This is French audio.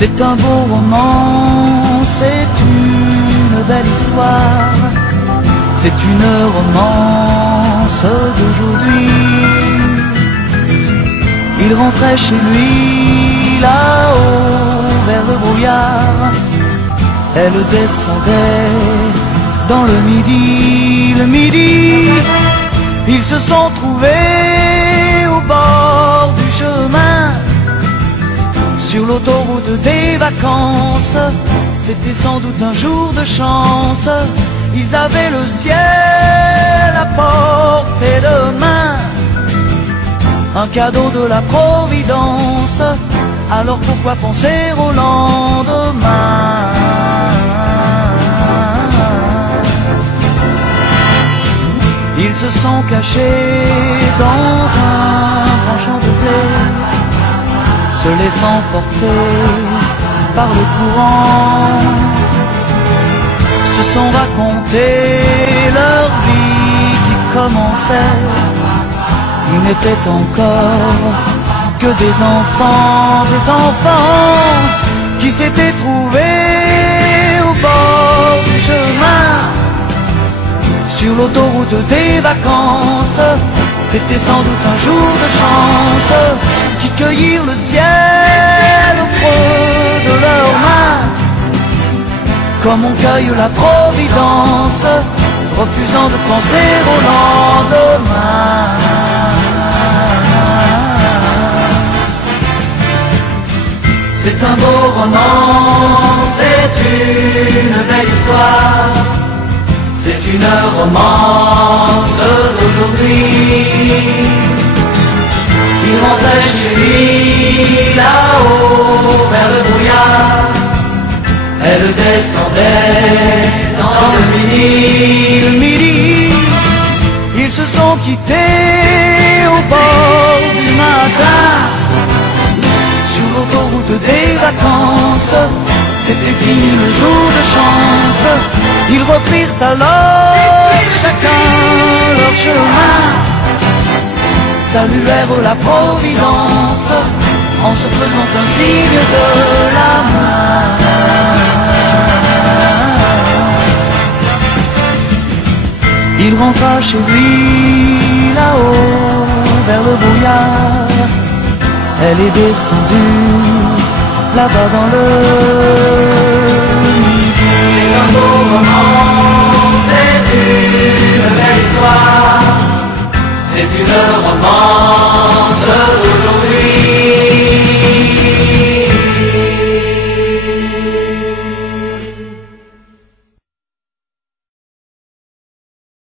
C'est un beau roman, c'est une belle histoire, c'est une romance d'aujourd'hui. Il rentrait chez lui là-haut vers le brouillard, elle descendait dans le midi, ils se sont trouvés au bord du chemin, sur l'autoroute des vacances. C'était sans doute un jour de chance, ils avaient le ciel à portée de main, un cadeau de la Providence. Alors pourquoi penser au lendemain? Ils se sont cachés dans un grand champ de blé, se laissant porter par le courant, se sont raconté leur vie qui commençait. Ils n'étaient encore que des enfants qui s'étaient trouvés au bord du chemin, sur l'autoroute des vacances. C'était sans doute un jour de chance, qui cueillirent le ciel au creux de leurs mains, comme on cueille la Providence, refusant de penser au lendemain. C'est un beau roman, c'est une belle histoire, c'est une romance d'aujourd'hui. Il rentrait chez lui là-haut vers le brouillard, elle descendait dans le midi. Ils se sont quittés au bord du matin, sur l'autoroute des vacances. C'était fini le jour de chance, ils reprirent alors chacun leur chemin, saluèrent la Providence en se faisant un signe de la main. Il rentra chez lui là-haut vers le brouillard, elle est descendue là-bas dans le